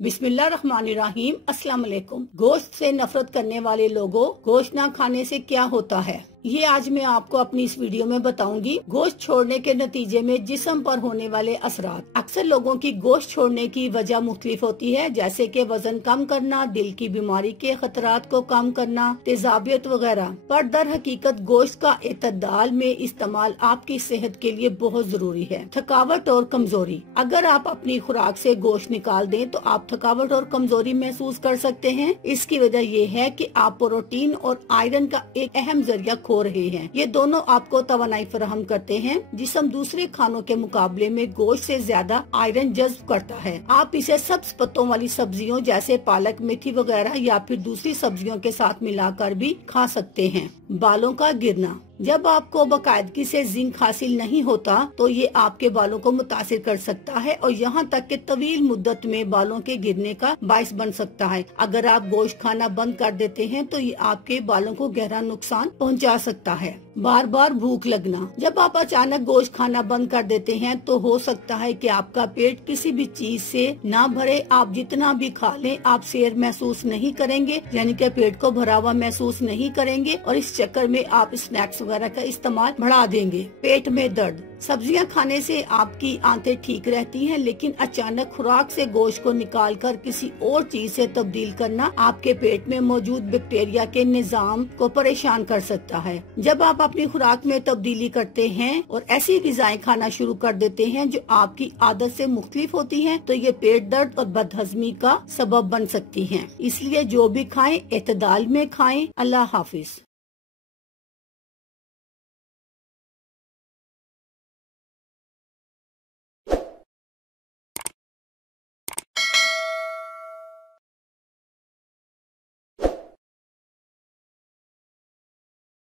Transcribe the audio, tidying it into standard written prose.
बिस्मिल्लाहिर्रहमानिर्रहीम। अस्सलाम वालेकुम। गोश्त से नफरत करने वाले लोगों, गोश्त न खाने से क्या होता है, ये आज मैं आपको अपनी इस वीडियो में बताऊंगी। गोश्त छोड़ने के नतीजे में जिस्म पर होने वाले असरात। अक्सर लोगों की गोश्त छोड़ने की वजह मुख्तलिफ होती है, जैसे कि वजन कम करना, दिल की बीमारी के खतरात को कम करना, तेजाबियत वगैरह। पर दर हकीकत गोश्त का एतदाल में इस्तेमाल आपकी सेहत के लिए बहुत जरूरी है। थकावट और कमजोरी। अगर आप अपनी खुराक से गोश्त निकाल दें तो आप थकावट और कमजोरी महसूस कर सकते हैं। इसकी वजह यह है कि आप प्रोटीन और आयरन का एक अहम जरिया खो रहे हैं। ये दोनों आपको तवानाई फराहम करते हैं। जिस्म दूसरे खानों के मुकाबले में गोश्त से ज्यादा आयरन जज्ब करता है। आप इसे सब्ज पत्तों वाली सब्जियों जैसे पालक, मेथी वगैरह या फिर दूसरी सब्जियों के साथ मिलाकर भी खा सकते हैं। बालों का गिरना। जब आपको बाकायदगी से जिंक हासिल नहीं होता तो ये आपके बालों को मुतासिर कर सकता है और यहाँ तक कि तवील मुद्दत में बालों के गिरने का बाइस बन सकता है। अगर आप गोश्त खाना बंद कर देते हैं तो ये आपके बालों को गहरा नुकसान पहुँचा सकता है। बार बार भूख लगना। जब आप अचानक गोश्त खाना बंद कर देते हैं तो हो सकता है कि आपका पेट किसी भी चीज से ना भरे। आप जितना भी खा लें आप सेर महसूस नहीं करेंगे, यानी कि पेट को भरा हुआ महसूस नहीं करेंगे और इस चक्कर में आप स्नैक्स वगैरह का इस्तेमाल बढ़ा देंगे। पेट में दर्द। सब्जियां खाने से आपकी आंतें ठीक रहती हैं, लेकिन अचानक खुराक से गोश्त को निकालकर किसी और चीज से तब्दील करना आपके पेट में मौजूद बैक्टीरिया के निजाम को परेशान कर सकता है। जब आप अपनी खुराक में तब्दीली करते हैं और ऐसी ग़िज़ाएं खाना शुरू कर देते हैं जो आपकी आदत से मुख्तलिफ होती हैं, तो ये पेट दर्द और बदहजमी का सबब बन सकती हैं। इसलिए जो भी खाएं एतदाल में खाएं। अल्लाह हाफिज।